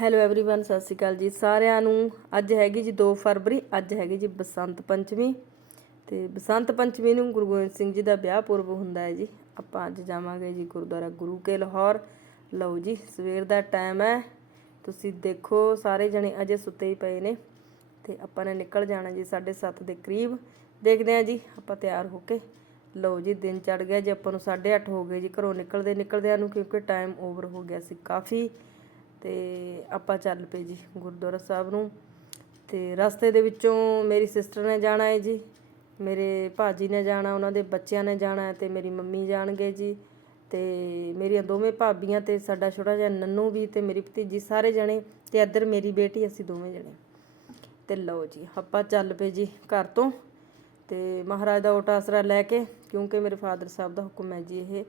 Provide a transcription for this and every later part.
Hello everyone ਸਤਿ ਸ਼੍ਰੀ ਅਕਾਲ ਜੀ ਸਾਰਿਆਂ ਨੂੰ ਅੱਜ ਹੈਗੀ ਜੀ 2 ਫਰਵਰੀ ਅੱਜ ਹੈਗੀ ਜੀ ਬਸੰਤ ਪੰਚਮੀ ਤੇ ਬਸੰਤ ਪੰਚਮੀ ਨੂੰ ਗੁਰੂ ਗੋਬਿੰਦ ਸਿੰਘ ਜੀ ਦਾ ਵਿਆਹ ਪੁਰਬ ਹੁੰਦਾ ਹੈ ਜੀ ਆਪਾਂ ਅੱਜ ਜਾਵਾਂਗੇ ਜੀ ਗੁਰਦੁਆਰਾ ਗੁਰੂ ਕੇ ਲਾਹੌਰ ਲਓ ਜੀ ਸਵੇਰ ਦਾ ਟਾਈਮ ਹੈ ਤੁਸੀਂ ਦੇਖੋ ਸਾਰੇ ਜਣੇ ਅਜੇ ਸੁੱਤੇ ਹੀ ਪਏ ਨੇ ਤੇ ਆਪਾਂ ਨੇ ਨਿਕਲ ਜਾਣਾ ਜੀ 7:30 ਦੇ ਕਰੀਬ ਦੇਖਦੇ ਹਾਂ ਜੀ ਆਪਾਂ ਤਿਆਰ ਹੋ ਕੇ ਲਓ ਜੀ ਦਿਨ ਚੜ ਗਿਆ ਜੀ ਆਪਾਂ ਨੂੰ 8:30 ਹੋ ਗਏ ਜੀ ਘਰੋਂ ਨਿਕਲਦੇ ਨਿਕਲਦਿਆਂ ਨੂੰ ਕਿਉਂਕਿ ਟਾਈਮ ਓਵਰ ਹੋ ਗਿਆ ਸੀ ਕਾਫੀ ਤੇ ਆਪਾਂ ਚੱਲ ਪਏ ਜੀ ਗੁਰਦੁਆਰਾ ਸਾਹਿਬ ਨੂੰ। ਤੇ ਰਸਤੇ ਦੇ ਵਿੱਚੋਂ ਮੇਰੀ ਸਿਸਟਰ ਨੇ ਜਾਣਾ ਹੈ ਜੀ। ਮੇਰੇ ਭਾਜੀ ਨੇ ਜਾਣਾ, ਉਹਨਾਂ ਦੇ ਬੱਚਿਆਂ ਨੇ ਜਾਣਾ ਹੈ ਤੇ ਮੇਰੀ ਮੰਮੀ ਜਾਣਗੇ ਜੀ। ਤੇ ਮੇਰੀਆਂ ਦੋਵੇਂ ਭਾਬੀਆਂ ਤੇ ਸਾਡਾ ਛੋਟਾ ਜਿਹਾ ਨੰਨੂ ਵੀ ਤੇ ਮੇਰੀ ਭਤੀਜੀ ਸਾਰੇ ਜਣੇ ਤੇ ਇੱਧਰ ਮੇਰੀ ਬੇਟੀ, ਅਸੀਂ ਦੋਵੇਂ ਜਣੇ। ਤੇ ਲਓ ਜੀ, ਆਪਾਂ ਚੱਲ ਪਏ ਜੀ ਘਰ ਤੋਂ। ਤੇ ਮਹਾਰਾਜ ਦਾ ਓਟ ਆਸਰਾ ਲੈ ਕੇ, ਕਿਉਂਕਿ ਮੇਰੇ ਫਾਦਰ ਸਾਹਿਬ ਦਾ ਹੁਕਮ ਹੈ ਜੀ ਇਹ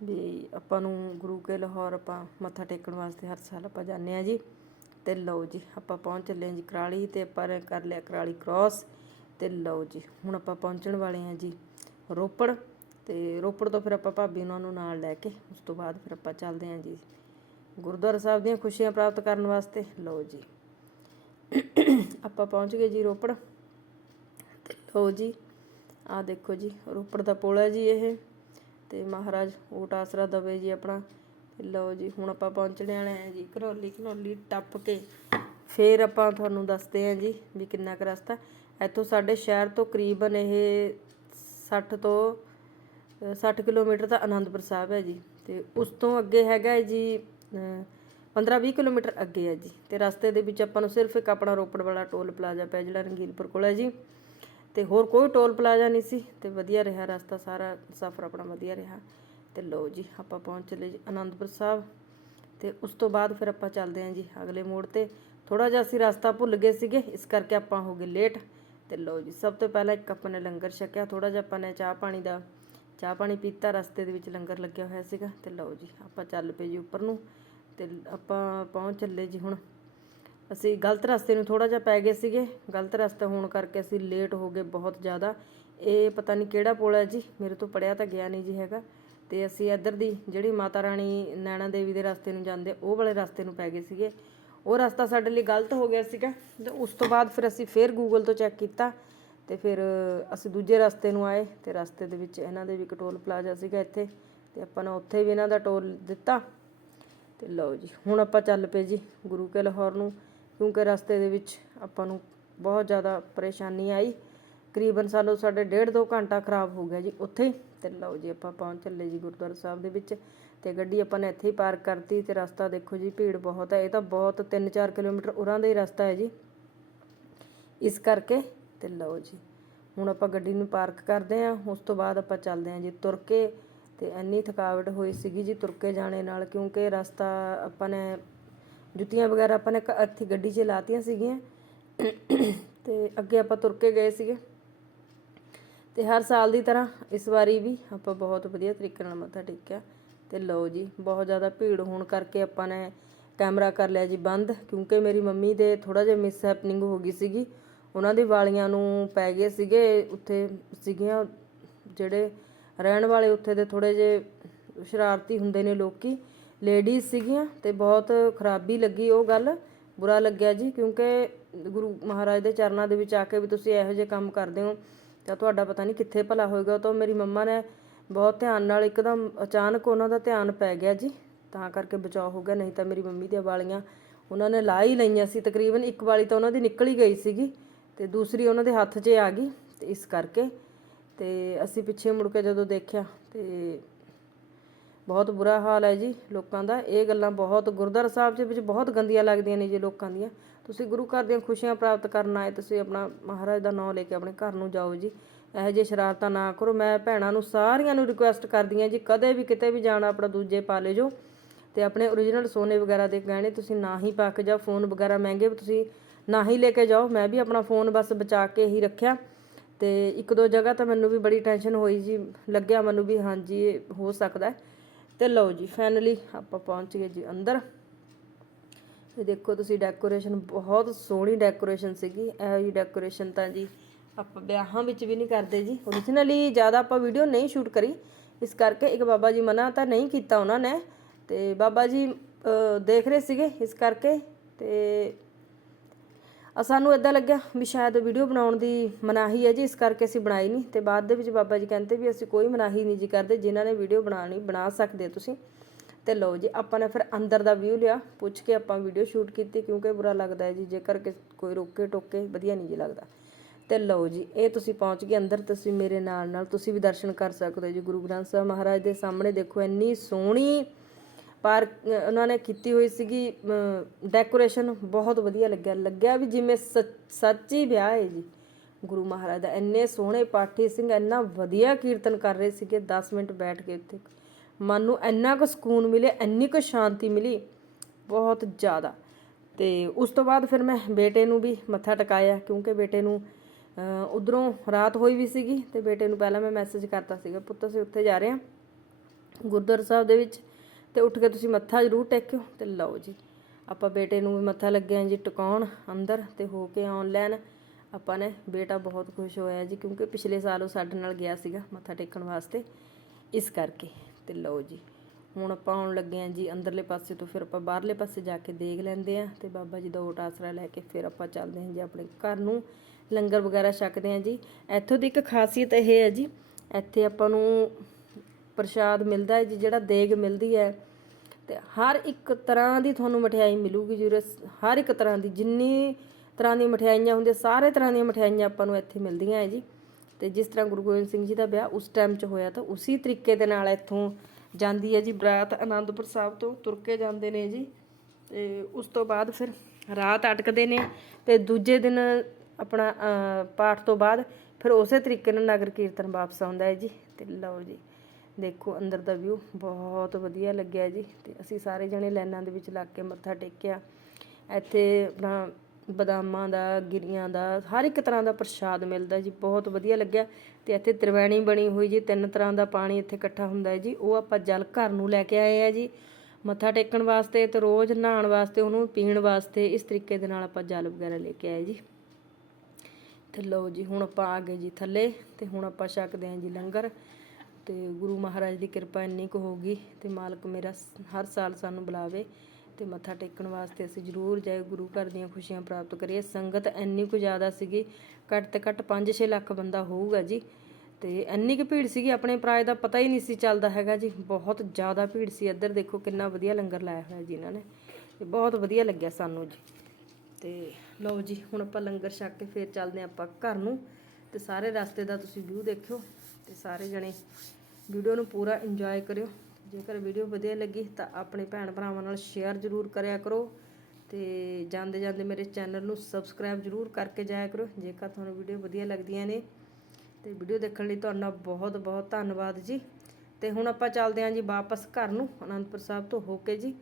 ਵੀ ਆਪਾਂ ਨੂੰ ਗੁਰੂ ਕੇ ਲਾਹੌਰ ਆਪਾਂ ਮੱਥਾ ਟੇਕਣ ਵਾਸਤੇ ਹਰ ਸਾਲ ਆਪਾਂ ਜਾਂਦੇ ਆ ਜੀ। ਤੇ ਲਓ ਜੀ, ਆਪਾਂ ਪਹੁੰਚ ਚੱਲੇ ਜੀ ਕਰਾਲੀ ਤੇ ਆਪਾਂ ਨੇ ਕਰ ਲਿਆ ਕਰਾਲੀ ਕ੍ਰਾਸ ਤੇ ਲਓ ਜੀ, ਹੁਣ ਆਪਾਂ ਪਹੁੰਚਣ ਵਾਲੇ ਹਾਂ ਜੀ ਰੋਪੜ ਤੇ ਰੋਪੜ ਤੋਂ ਫਿਰ ਆਪਾਂ ਭਾਬੀ ਉਹਨਾਂ ਨੂੰ ਨਾਲ ਲੈ ਕੇ ਉਸ ਤੋਂ ਬਾਅਦ ਫਿਰ ਆਪਾਂ ਚੱਲਦੇ ਹਾਂ ਜੀ ਗੁਰਦੁਆਰਾ ਸਾਹਿਬ ਦੀਆਂ ਖੁਸ਼ੀਆਂ ਪ੍ਰਾਪਤ ਕਰਨ ਵਾਸਤੇ। ਲਓ ਜੀ, ਆਪਾਂ ਪਹੁੰਚ ਗਏ ਜੀ ਰੋਪੜ ਤੇ ਲਓ ਜੀ, ਆਹ ਦੇਖੋ ਜੀ ਰੋਪੜ ਦਾ ਪੁਲ ਹੈ ਜੀ ਇਹ। ਤੇ ਮਹਾਰਾਜ ਓਟ ਆਸਰਾ ਦਵੇ ਜੀ ਆਪਣਾ। ਲਓ ਜੀ ਹੁਣ ਆਪਾਂ ਪਹੁੰਚਣੇ ਵਾਲੇ ਆ ਜੀ ਘਰੋਲੀ ਘਨੌਲੀ ਟੱਪ ਕੇ। ਫੇਰ ਆਪਾਂ ਤੁਹਾਨੂੰ ਦੱਸਦੇ ਹਾਂ ਜੀ ਵੀ ਕਿੰਨਾ ਕੁ ਰਸਤਾ। ਇੱਥੋਂ ਸਾਡੇ ਸ਼ਹਿਰ ਤੋਂ ਕਰੀਬਨ ਇਹ 60 ਤੋਂ ਅ, 60 ਕਿਲੋਮੀਟਰ ਤਾਂ ਆਨੰਦਪੁਰ ਸਾਹਿਬ ਹੈ ਜੀ। ਤੇ ਉਸ ਤੋਂ ਅੱਗੇ ਹੈਗਾ ਜੀ 15-20 ਕਿਲੋਮੀਟਰ ਅੱਗੇ ਹੈ ਜੀ। ਤੇ ਰਸਤੇ ਦੇ ਵਿੱਚ ਆਪਾਂ ਨੂੰ ਸਿਰਫ ਇੱਕ ਆਪਣਾ ਰੋਪੜ ਵਾਲਾ ਟੋਲ ਪਲਾਜ਼ਾ ਪਿਆ ਜਿਹੜਾ ਰੰਗੀਲਪੁਰ ਕੋਲ ਹੈ ਜੀ। ਤੇ ਹੋਰ ਕੋਈ ਟੋਲ ਪਲਾਜ਼ਾ ਨਹੀਂ ਸੀ ਤੇ ਵਧੀਆ ਰਿਹਾ ਰਸਤਾ ਸਾਰਾ, ਸਫ਼ਰ ਆਪਣਾ ਵਧੀਆ ਰਿਹਾ। ਤੇ ਲਓ ਜੀ, ਆਪਾਂ ਪਹੁੰਚ ਚਲੇ ਜੀ ਆਨੰਦਪੁਰ ਸਾਹਿਬ। ਤੇ ਉਸ ਤੋਂ ਬਾਅਦ ਫਿਰ ਆਪਾਂ ਚੱਲਦੇ ਹਾਂ ਜੀ ਅਗਲੇ ਮੋੜ ਤੇ। ਥੋੜਾ ਜਿਹਾ ਅਸੀਂ ਰਸਤਾ ਭੁੱਲ ਗਏ ਸੀਗੇ, ਇਸ ਕਰਕੇ ਆਪਾਂ ਹੋ ਗਏ ਲੇਟ ਤੇ ਲਓ ਜੀ, ਸਭ ਤੋਂ ਪਹਿਲਾਂ ਇੱਕ ਆਪਾਂ ਨੇ ਲੰਗਰ ਛਕਿਆ ਥੋੜਾ ਜਿਹਾ ਆਪਾਂ ਨੇ ਚਾਹ ਪਾਣੀ ਦਾ, ਚਾਹ ਪਾਣੀ ਪੀਤਾ, ਰਸਤੇ ਦੇ ਵਿੱਚ ਲੰਗਰ ਲੱਗਿਆ ਹੋਇਆ ਸੀਗਾ। ਤੇ ਲਓ ਜੀ, ਆਪਾਂ ਚੱਲ ਪਏ ਜੀ ਉੱਪਰ ਨੂੰ। ਤੇ ਆਪਾਂ ਪਹੁੰਚ ਚੱਲੇ ਜੀ ਹੁਣ। ਅਸੀਂ ਗਲਤ ਰਸਤੇ ਨੂੰ ਥੋੜਾ ਜਿਹਾ ਪੈ ਗਏ ਸੀਗੇ। ਗਲਤ ਰਸਤਾ ਹੋਣ ਕਰਕੇ ਅਸੀਂ ਲੇਟ ਹੋ ਗਏ ਬਹੁਤ ਜ਼ਿਆਦਾ। ਇਹ ਪਤਾ ਨਹੀਂ ਕਿਹੜਾ ਪੁਲ ਹੈ ਜੀ, ਮੇਰੇ ਤੋਂ ਪੜਿਆ ਤਾਂ ਗਿਆ ਨਹੀਂ ਜੀ ਹੈਗਾ। ਤੇ ਅਸੀਂ ਇੱਧਰ ਦੀ ਜਿਹੜੀ ਮਾਤਾ ਰਾਣੀ ਨੈਣਾ ਦੇਵੀ ਦੇ ਰਸਤੇ ਨੂੰ ਜਾਂਦੇ, ਉਹ ਵਾਲੇ ਰਸਤੇ ਨੂੰ ਪੈ ਗਏ ਸੀਗੇ। ਉਹ ਰਸਤਾ ਸਾਡੇ ਲਈ ਗਲਤ ਹੋ ਗਿਆ ਸੀਗਾ। ਤੇ ਉਸ ਤੋਂ ਬਾਅਦ ਫਿਰ ਅਸੀਂ ਫੇਰ ਗੂਗਲ ਤੋਂ ਚੈੱਕ ਕੀਤਾ ਤੇ ਫਿਰ ਅਸੀਂ ਦੂਜੇ ਰਸਤੇ ਨੂੰ ਆਏ ਤੇ ਰਸਤੇ ਦੇ ਵਿੱਚ ਇਹਨਾਂ ਦੇ ਵੀ ਇੱਕ ਟੋਲ ਪਲਾਜ਼ਾ ਸੀਗਾ ਇੱਥੇ ਤੇ ਆਪਾਂ ਨੇ ਉੱਥੇ ਵੀ ਇਹਨਾਂ ਦਾ ਟੋਲ ਦਿੱਤਾ। ਤੇ ਲਓ ਜੀ, ਹੁਣ ਆਪਾਂ ਚੱਲ ਪਏ ਜੀ ਗੁਰੂ ਕੇ ਲਾਹੌਰ ਨੂੰ। ਕਿਉਂਕਿ ਰਸਤੇ ਦੇ ਵਿੱਚ ਆਪਾਂ ਨੂੰ ਬਹੁਤ ਜ਼ਿਆਦਾ ਪਰੇਸ਼ਾਨੀ ਆਈ। ਕਰੀਬਨ ਸਾਨੂੰ ਸਾਡੇ ਡੇਢ ਦੋ ਘੰਟਾ ਖਰਾਬ ਹੋ ਗਿਆ ਜੀ ਉੱਥੇ ਹੀ। ਤੇ ਲਓ ਜੀ ਆਪਾਂ ਪਹੁੰਚ ਚੱਲੇ ਜੀ ਗੁਰਦੁਆਰਾ ਸਾਹਿਬ ਦੇ ਵਿੱਚ। ਤੇ ਗੱਡੀ ਆਪਾਂ ਨੇ ਇੱਥੇ ਹੀ ਪਾਰਕ ਕਰਤੀ ਤੇ ਰਸਤਾ ਦੇਖੋ ਜੀ ਭੀੜ ਬਹੁਤ ਹੈ। ਇਹ ਤਾਂ ਬਹੁਤ 3-4 ਕਿਲੋਮੀਟਰ ਉਰਾਂ ਦਾ ਹੀ ਰਸਤਾ ਹੈ ਜੀ। ਇਸ ਕਰਕੇ ਤੇ ਲਓ ਜੀ, ਹੁਣ ਆਪਾਂ ਗੱਡੀ ਨੂੰ ਪਾਰਕ ਕਰਦੇ ਆਂ ਉਸ ਤੋਂ ਬਾਅਦ ਆਪਾਂ ਚੱਲਦੇ ਆਂ ਜੀ ਤੁਰ ਕੇ। ਤੇ ਇੰਨੀ ਥਕਾਵਟ ਹੋਈ ਸੀਗੀ ਜੀ ਤੁਰ ਕੇ ਜਾਣੇ ਨਾਲ ਕਿਉਂਕਿ ਰਸਤਾ ਆਪਾਂ ਨੇ ਜੁੱਤੀਆਂ ਵਗੈਰਾ ਆਪਾਂ ਨੇ ਕ- ਇੱਥੇ ਗੱਡੀ 'ਚ ਲਾਤੀਆਂ ਸੀਗੀਆਂ। ਤੇ ਅੱਗੇ ਆਪਾਂ ਤੁਰ ਕੇ ਗਏ ਸੀਗੇ। ਤੇ ਹਰ ਸਾਲ ਦੀ ਤਰ੍ਹਾਂ ਇਸ ਵਾਰੀ ਵੀ ਆਪਾਂ ਬਹੁਤ ਵਧੀਆ ਤਰੀਕੇ ਨਾਲ ਮੱਥਾ ਟੇਕਿਆ। ਤੇ ਲਓ ਜੀ, ਬਹੁਤ ਜ਼ਿਆਦਾ ਭੀੜ ਹੋਣ ਕਰਕੇ ਆਪਾਂ ਨੇ ਕੈਮਰਾ ਕਰ ਲਿਆ ਜੀ ਬੰਦ, ਕਿਉਂਕਿ ਮੇਰੀ ਮੰਮੀ ਦੇ ਥੋੜਾ ਜਿਹਾ ਮਿਸ ਹੈਪਨਿੰਗ ਹੋ ਗਈ ਸੀਗੀ। ਉਹਨਾਂ ਦੀ ਵਾਲੀਆਂ ਨੂੰ ਪੈ ਗਏ ਸੀਗੇ, ਉੱਥੇ ਸੀਗੀਆਂ ਜਿਹੜੇ ਰਹਿਣ ਵਾਲੇ ਉੱਥੇ ਦੇ ਥੋੜੇ ਜੇ ਸ਼ਰਾਰਤੀ ਹੁੰਦੇ ਨੇ ਲੋਕੀ। ਲੇਡੀਜ਼ ਸੀਗੀਆਂ ਤੇ ਬਹੁਤ ਖਰਾਬੀ ਲੱਗੀ ਉਹ ਗੱਲ। ਬੁਰਾ ਲੱਗਿਆ ਜੀ, ਕਿਉਂਕਿ ਗੁਰੂ ਮਹਾਰਾਜ ਦੇ ਚਰਨਾਂ ਦੇ ਵਿੱਚ ਆ ਕੇ ਵੀ ਤੁਸੀਂ ਇਹੋ ਜਿਹੇ ਕੰਮ ਕਰਦੇ ਹੋ ਤਾਂ ਤੁਹਾਡਾ ਪਤਾ ਨਹੀਂ ਕਿੱਥੇ ਭਲਾ ਹੋਏਗਾ। ਤਾਂ ਮੇਰੀ ਮੰਮਾ ਨੇ ਬਹੁਤ ਧਿਆਨ ਨਾਲ ਇੱਕਦਮ ਅਚਾਨਕ ਉਹਨਾਂ ਦਾ ਧਿਆਨ ਪੈ ਗਿਆ ਜੀ, ਤਾਂ ਕਰਕੇ ਬਚਾਅ ਹੋ ਗਿਆ, ਨਹੀਂ ਤਾਂ ਮੇਰੀ ਮੰਮੀ ਦੀਆਂ ਵਾਲੀਆਂ ਉਹਨਾਂ ਨੇ ਲਾ ਹੀ ਲਈਆਂ ਸੀ। ਤਕਰੀਬਨ ਇੱਕ ਵਾਲੀ ਤਾਂ ਉਹਨਾਂ ਦੀ ਨਿਕਲ ਹੀ ਗਈ ਸੀਗੀ ਤੇ ਦੂਸਰੀ ਉਹਨਾਂ ਦੇ ਹੱਥ 'ਚ ਆ ਗਈ ਤੇ ਇਸ ਕਰਕੇ ਤੇ ਅਸੀਂ ਪਿੱਛੇ ਮੁੜ ਕੇ ਜਦੋਂ ਦੇਖਿਆ ਤੇ ਬਹੁਤ ਬੁਰਾ ਹਾਲ ਹੈ ਜੀ ਲੋਕਾਂ ਦਾ। ਇਹ ਗੱਲਾਂ ਬਹੁਤ ਗੁਰਦੁਆਰਾ ਸਾਹਿਬ ਦੇ ਵਿੱਚ ਬਹੁਤ ਗੰਦੀਆਂ ਲੱਗਦੀਆਂ ਨੇ ਜੀ ਲੋਕਾਂ ਦੀਆਂ। ਤੁਸੀਂ ਗੁਰੂ ਘਰ ਦੀਆਂ ਖੁਸ਼ੀਆਂ ਪ੍ਰਾਪਤ ਕਰਨ ਆਏ, ਤੁਸੀਂ ਆਪਣਾ ਮਹਾਰਾਜ ਦਾ ਨਾਮ ਲੈ ਕੇ ਆਪਣੇ ਘਰ ਨੂੰ ਜਾਓ ਜੀ। ਇਹੋ ਜਿਹੇ ਸ਼ਰਾਰਤਾਂ ਨਾ ਕਰੋ। ਮੈਂ ਭੈਣਾਂ ਨੂੰ ਸਾਰੀਆਂ ਨੂੰ ਰਿਕੁਐਸਟ ਕਰਦੀ ਹਾਂ ਜੀ, ਕਦੇ ਵੀ ਕਿਤੇ ਵੀ ਜਾਣਾ ਆਪਣਾ ਦੂਜੇ ਪਾ ਲੈ ਜੋ ਤੇ ਆਪਣੇ origignal ਸੋਨੇ ਵਗੈਰਾ ਦੇ ਗਹਿਣੇ ਤੁਸੀਂ ਨਾ ਹੀ ਪਾ ਕੇ ਜਾਓ ਫੋਨ ਵਗੈਰਾ ਮਹਿੰਗੇ ਤੁਸੀਂ ਨਾ ਹੀ ਲੈ ਕੇ ਜਾਓ। ਮੈਂ ਵੀ ਆਪਣਾ ਫੋਨ ਬਸ ਬਚਾ ਕੇ ਹੀ ਰੱਖਿਆ ਤੇ ਇੱਕ ਦੋ ਜਗ੍ਹਾ ਤਾਂ ਮੈਨੂੰ ਵੀ ਬੜੀ ਟੈਨਸ਼ਨ ਹੋਈ ਜੀ, ਲੱਗਿਆ ਮੈਨੂੰ ਵੀ ਹਾਂਜੀ, ਇਹ ਹੋ ਸਕਦਾ ਹੈ। ਤੇ ਲਓ ਜੀ ਫਾਈਨਲੀ ਆਪਾਂ ਪਹੁੰਚ ਗਏ ਜੀ ਅੰਦਰ। ਇਹ ਦੇਖੋ ਤੁਸੀਂ ਡੈਕੋਰੇਸ਼ਨ ਬਹੁਤ ਸੋਹਣੀ ਡੈਕੋਰੇਸ਼ਨ ਸੀਗੀ। ਇਹੋ ਜੀ ਡੈਕੋਰੇਸ਼ਨ ਤਾਂ ਜੀ ਆਪਾਂ ਵਿਆਹਾਂ ਵਿੱਚ ਵੀ ਨਹੀਂ ਕਰਦੇ ਜੀ। ਓਰੀਜਨਲੀ ਜ਼ਿਆਦਾ ਆਪਾਂ ਵੀਡੀਓ ਨਹੀਂ ਸ਼ੂਟ ਕਰੀ। ਇਸ ਕਰਕੇ ਇੱਕ ਬਾਬਾ ਜੀ ਮਨਾ ਤਾਂ ਨਹੀਂ ਕੀਤਾ ਉਹਨਾਂ ਨੇ। ਤੇ ਬਾਬਾ ਜੀ ਦੇਖ ਰਹੇ ਸੀਗੇ ਇਸ ਕਰਕੇ। ਤੇ ਸਾਨੂੰ ਇਦਾਂ ਲੱਗਿਆ ਵੀ ਸ਼ਾਇਦ ਵੀਡੀਓ ਬਣਾਉਣ ਦੀ ਮਨਾਹੀ ਹੈ ਜੀ, ਇਸ ਕਰਕੇ ਅਸੀਂ ਬਣਾਈ ਨਹੀਂ। ਤੇ ਬਾਅਦ ਦੇ ਵਿੱਚ ਬਾਬਾ ਜੀ ਕਹਿੰਦੇ ਵੀ ਅਸੀਂ ਕੋਈ ਮਨਾਹੀ ਨਹੀਂ ਜੀ ਕਰਦੇ, ਜਿਨ੍ਹਾਂ ਨੇ ਵੀਡੀਓ ਬਣਾਉਣੀ, ਬਣਾ ਸਕਦੇ ਤੁਸੀਂ। ਤੇ ਲਓ ਜੀ, ਆਪਾਂ ਨੇ ਫਿਰ ਅੰਦਰ ਦਾ ਵਿਊ ਲਿਆ, ਪੁੱਛ ਕੇ ਆਪਾਂ ਵੀਡੀਓ ਸ਼ੂਟ ਕੀਤੀ, ਕਿਉਂਕਿ ਬੁਰਾ ਲੱਗਦਾ ਹੈ ਜੀ, ਜੇਕਰ ਕਿ ਕੋਈ ਰੋਕੇ ਟੋਕੇ, ਵਧੀਆ ਨਹੀਂ ਜੀ ਲੱਗਦਾ। ਤੇ ਲਓ ਜੀ, ਇਹ ਤੁਸੀਂ ਪਹੁੰਚ ਗਏ ਅੰਦਰ, ਤੁਸੀਂ ਮੇਰੇ ਨਾਲ ਨਾਲ ਤੁਸੀਂ ਵੀ ਦਰਸ਼ਨ ਕਰ ਸਕਦੇ ਹੋ ਜੀ। ਗੁਰੂ ਗ੍ਰੰਥ ਸਾਹਿਬ ਮਹਾਰਾਜ ਦੇ ਸਾਹਮਣੇ ਦੇਖੋ, ਇੰਨੀ ਸੋਹਣੀ ਪਰ ਉਹਨਾਂ ਨੇ ਕੀਤੀ ਹੋਈ ਸੀਗੀ ਡੈਕੋਰੇਸ਼ਨ ਬਹੁਤ ਵਧੀਆ ਲੱਗਿਆ। ਲੱਗਿਆ ਵੀ ਜਿਵੇਂ ਸੱਚ- ਸੱਚੀ ਵਿਆਹ ਹੈ ਜੀ। ਗੁਰੂ ਮਹਾਰਾਜ ਦਾ ਇੰਨੇ ਸੋਹਣੇ ਪਾਠੀ ਸਿੰਘ, ਇੰਨਾ ਵਧੀਆ ਕੀਰਤਨ ਕਰ ਰਹੇ ਸੀਗੇ 10 ਮਿੰਟ ਬੈਠ ਕੇ ਉੱਥੇ। ਮਨ ਨੂੰ ਇੰਨਾ ਕੁ ਸਕੂਨ ਮਿਲਿਆ, ਇੰਨੀ ਕੁ ਸ਼ਾਂਤੀ ਮਿਲੀ, ਬਹੁਤ ਜ਼ਿਆਦਾ। ਤੇ ਉਸ ਤੋਂ ਬਾਅਦ ਫਿਰ ਮੈਂ ਬੇਟੇ ਨੂੰ ਵੀ ਮੱਥਾ ਟਿਕਾਇਆ, ਕਿਉਂਕਿ ਬੇਟੇ ਨੂੰ ਉਧਰੋਂ ਰਾਤ ਹੋਈ ਵੀ ਸੀਗੀ, ਤੇ ਬੇਟੇ ਨੂੰ ਪਹਿਲਾਂ ਮੈਂ ਮੈਸੇਜ ਕਰਤਾ ਸੀਗਾ, ਪੁੱਤ, ਅਸੀਂ ਉੱਥੇ ਜਾ ਰਹੇ ਹਾਂ। ਗੁਰਦੁਆਰਾ ਸਾਹਿਬ ਦੇ ਵਿੱਚ ਤੇ ਉੱਠ ਕੇ ਤੁਸੀਂ ਮੱਥਾ ਜ਼ਰੂਰ ਟੇਕਿਓ ਤੇ ਲਓ ਜੀ। ਆਪਾਂ ਬੇਟੇ ਨੂੰ ਵੀ ਮੱਥਾ ਲੱਗਿਆ ਜੀ ਟਿਕਾਉਣ ਅੰਦਰ ਤੇ ਹੋ ਕੇ ਆਨਲਾਈਨ ਆਪਾਂ ਨੇ ਬੇਟਾ ਬਹੁਤ ਖੁਸ਼ ਹੋਇਆ ਜੀ ਕਿਉਂਕਿ ਪਿਛਲੇ ਸਾਲ ਉਹ ਸਾਡੇ ਨਾਲ ਗਿਆ ਸੀਗਾ ਮੱਥਾ ਟੇਕਣ ਵਾਸਤੇ। ਇਸ ਕਰਕੇ ਤੇ ਲਓ ਜੀ। ਹੁਣ ਆਪਾਂ ਆਉਣ ਲੱਗੇ ਆਂ ਜੀ ਅੰਦਰਲੇ ਪਾਸੇ ਤੋਂ ਫਿਰ ਆਪਾਂ ਬਾਹਰਲੇ ਪਾਸੇ ਜਾ ਕੇ ਦੇਖ ਲੈਂਦੇ ਆਂ ਤੇ ਬਾਬਾ ਜੀ ਦਾ ਓਟ ਆਸਰਾ ਲੈ ਕੇ ਫਿਰ ਆਪਾਂ ਚੱਲਦੇ ਆਂ ਜੀ ਆਪਣੇ ਘਰ ਨੂੰ। ਲੰਗਰ ਵਗੈਰਾ ਛਕਦੇ ਆਂ ਜੀ। ਇੱਥੋਂ ਦੀ ਇੱਕ ਖਾਸੀਅਤ ਇਹ ਹੈ ਜੀ, ਇੱਥੇ ਆਪਾਂ ਨੂੰ ਪ੍ਰਸ਼ਾਦ ਮਿਲਦਾ ਹੈ ਜੀ, ਜਿਹੜਾ ਦੇਗ ਮਿਲਦੀ ਹੈ। ਤੇ ਹਰ ਇੱਕ ਤਰ੍ਹਾਂ ਦੀ ਤੁਹਾਨੂੰ ਮਠਿਆਈ ਮਿਲੂਗੀ ਜੀ ਹਰ ਇੱਕ ਤਰ੍ਹਾਂ ਦੀ, ਜਿੰਨੀ ਤਰ੍ਹਾਂ ਦੀ ਮਠਿਆਈਆਂ ਹੁੰਦੀਆਂ, ਸਾਰੇ ਤਰ੍ਹਾਂ ਦੀਆਂ ਮਠਿਆਈਆਂ ਆਪਾਂ ਨੂੰ ਇੱਥੇ ਮਿਲਦੀਆਂ ਹੈ ਜੀ। ਤੇ ਜਿਸ ਤਰ੍ਹਾਂ ਗੁਰੂ ਗੋਬਿੰਦ ਸਿੰਘ ਜੀ ਦਾ ਵਿਆਹ ਉਸ ਟਾਈਮ 'ਚ ਹੋਇਆ ਤਾਂ ਉਸੇ ਤਰੀਕੇ ਦੇ ਨਾਲ ਇੱਥੋਂ ਜਾਂਦੀ ਹੈ ਜੀ, ਬਰਾਤ ਆਨੰਦਪੁਰ ਸਾਹਿਬ ਤੋਂ ਤੁਰ ਕੇ ਜਾਂਦੇ ਨੇ ਜੀ। ਤੇ ਉਸ ਤੋਂ ਬਾਅਦ ਫਿਰ ਰਾਤ ਅਟਕਦੇ ਨੇ ਤੇ ਦੂਜੇ ਦਿਨ ਆਪਣਾ ਪਾਠ ਤੋਂ ਬਾਅਦ ਫਿਰ ਉਸੇ ਤਰੀਕੇ ਨਾਲ ਨਗਰ ਕੀਰਤਨ ਵਾਪਸ ਆਉਂਦਾ ਹੈ ਜੀ। ਤੇ ਲਓ ਜੀ ਦੇਖੋ, ਅੰਦਰ ਦਾ ਵਿਊ ਬਹੁਤ ਵਧੀਆ ਲੱਗਿਆ ਜੀ ਤੇ ਅਸੀਂ ਸਾਰੇ ਜਣੇ ਲਾਈਨਾਂ ਦੇ ਵਿੱਚ ਲੱਗ ਕੇ ਮੱਥਾ ਟੇਕਿਆ। ਇੱਥੇ ਆਪਣਾ ਬਦਾਮਾਂ ਦਾ, ਗਿਰੀਆਂ ਦਾ, ਹਰ ਇੱਕ ਤਰ੍ਹਾਂ ਦਾ ਪ੍ਰਸ਼ਾਦ ਮਿਲਦਾ ਜੀ, ਬਹੁਤ ਵਧੀਆ ਲੱਗਿਆ। ਤੇ ਇੱਥੇ ਤ੍ਰਿਵੈਣੀ ਬਣੀ ਹੋਈ ਜੀ, ਤਿੰਨ ਤਰ੍ਹਾਂ ਦਾ ਪਾਣੀ ਇੱਥੇ ਇਕੱਠਾ ਹੁੰਦਾ ਹੈ ਜੀ, ਉਹ ਆਪਾਂ ਜਲ ਘਰ ਨੂੰ ਲੈ ਕੇ ਆਏ ਆ ਜੀ। ਮੱਥਾ ਟੇਕਣ ਵਾਸਤੇ ਤੇ ਰੋਜ਼ ਨਹਾਉਣ ਵਾਸਤੇ, ਉਹਨੂੰ ਪੀਣ ਵਾਸਤੇ, ਇਸ ਤਰੀਕੇ ਦੇ ਨਾਲ ਆਪਾਂ ਜਲ ਵਗੈਰਾ ਲੈ ਕੇ ਆਏ ਜੀ। ਤੇ ਲਓ ਜੀ, ਹੁਣ ਆਪਾਂ ਆ ਗਏ ਜੀ ਥੱਲੇ ਤੇ ਹੁਣ ਆਪਾਂ ਛਕਦੇ ਹਾਂ ਜੀ ਲੰਗਰ। ਤੇ ਗੁਰੂ ਮਹਾਰਾਜ ਦੀ ਕਿਰਪਾ ਇੰਨੀ ਕੁ ਹੋਗੀ ਤੇ ਮਾਲਕ ਮੇਰਾ ਹਰ ਸਾਲ ਸਾਨੂੰ ਬੁਲਾਵੇ ਤੇ ਮੱਥਾ ਟੇਕਣ ਵਾਸਤੇ ਅਸੀਂ ਜ਼ਰੂਰ ਜਾਏ, ਗੁਰੂ ਘਰ ਦੀਆਂ ਖੁਸ਼ੀਆਂ ਪ੍ਰਾਪਤ ਕਰੀਏ। ਸੰਗਤ ਇੰਨੀ ਕੁ ਜ਼ਿਆਦਾ ਸੀਗੀ, ਘੱਟ ਤੇ ਘੱਟ 5-6 ਲੱਖ ਬੰਦਾ ਹੋਊਗਾ ਜੀ। ਤੇ ਇੰਨੀ ਕੁ ਭੀੜ ਸੀਗੀ, ਆਪਣੇ ਪ੍ਰਾਏ ਦਾ ਪਤਾ ਹੀ ਨਹੀਂ ਸੀ ਚੱਲਦਾ ਹੈਗਾ ਜੀ। ਬਹੁਤ ਜ਼ਿਆਦਾ ਭੀੜ ਸੀ। ਇੱਧਰ ਦੇਖੋ ਕਿੰਨਾ ਵਧੀਆ ਲੰਗਰ ਲਾਇਆ ਹੋਇਆ ਜੀ ਇਹਨਾਂ ਨੇ। ਤੇ ਬਹੁਤ ਵਧੀਆ ਲੱਗਿਆ ਸਾਨੂੰ ਜੀ। ਤੇ ਲਓ ਜੀ, ਹੁਣ ਆਪਾਂ ਲੰਗਰ ਛਕ ਕੇ ਫੇਰ ਚੱਲਦੇ ਹਾਂ ਆਪਾਂ ਘਰ ਨੂੰ। ਤੇ ਸਾਰੇ ਰਸਤੇ ਦਾ ਤੁਸੀਂ ਵਿਊ ਦੇਖਿਓ। ਤੇ ਸਾਰੇ ਜਣੇ ਵੀਡੀਓ ਨੂੰ ਪੂਰਾ ਇੰਜੋਏ ਕਰਿਓ। ਜੇਕਰ ਵੀਡੀਓ ਵਧੀਆ ਲੱਗੀ ਤਾਂ ਆਪਣੇ ਭੈਣ ਭਰਾਵਾਂ ਨਾਲ ਸ਼ੇਅਰ ਜ਼ਰੂਰ ਕਰਿਆ ਕਰੋ ਤੇ ਜਾਂਦੇ ਜਾਂਦੇ ਮੇਰੇ ਚੈਨਲ ਨੂੰ ਸਬਸਕ੍ਰਾਈਬ ਜ਼ਰੂਰ ਕਰਕੇ ਜਾਇਆ ਕਰੋ, ਜੇਕਰ ਤੁਹਾਨੂੰ ਵੀਡੀਓ ਵਧੀਆ ਲੱਗਦੀਆਂ ਨੇ। ਤੇ ਵੀਡੀਓ ਦੇਖਣ ਲਈ ਤੁਹਾਡਾ ਬਹੁਤ ਬਹੁਤ ਧੰਨਵਾਦ ਜੀ। ਤੇ ਹੁਣ ਆਪਾਂ ਚੱਲਦੇ ਹਾਂ ਜੀ ਵਾਪਸ ਘਰ ਨੂੰ, ਅਨੰਦਪੁਰ ਸਾਹਿਬ ਤੋਂ ਹੋ ਕੇ ਜੀ।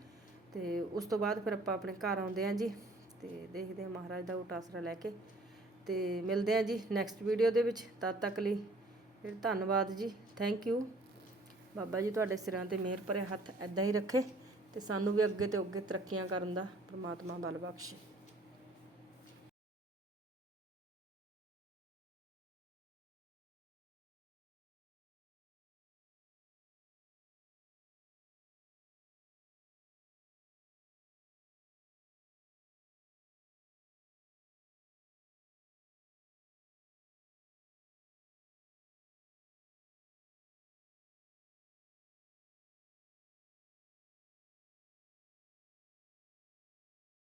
ਤੇ ਉਸ ਤੋਂ ਬਾਅਦ ਫਿਰ ਆਪਾਂ ਆਪਣੇ ਘਰ ਆਉਂਦੇ ਹਾਂ ਜੀ ਤੇ ਦੇਖਦੇ ਹਾਂ ਮਹਾਰਾਜ ਦਾ ਉਟਾਸਰਾ ਲੈ ਕੇ। ਤੇ ਮਿਲਦੇ ਹਾਂ ਜੀ ਨੈਕਸਟ ਵੀਡੀਓ ਦੇ ਵਿੱਚ, ਤਦ ਤੱਕ ਲਈ ਫਿਰ ਧੰਨਵਾਦ ਜੀ ਥੈਂਕ ਯੂ ਬਾਬਾ ਜੀ ਤੁਹਾਡੇ ਸਿਰਾਂ ਤੇ ਮਿਹਰ ਭਰੇ ਹੱਥ ਐਦਾਂ ਹੀ ਰੱਖੇ ਤੇ ਸਾਨੂੰ ਵੀ ਅੱਗੇ ਤੇ ਅੱਗੇ ਤਰੱਕੀਆਂ ਕਰਨ ਦਾ ਪ੍ਰਮਾਤਮਾ ਬਲ ਬਖਸ਼ੇ।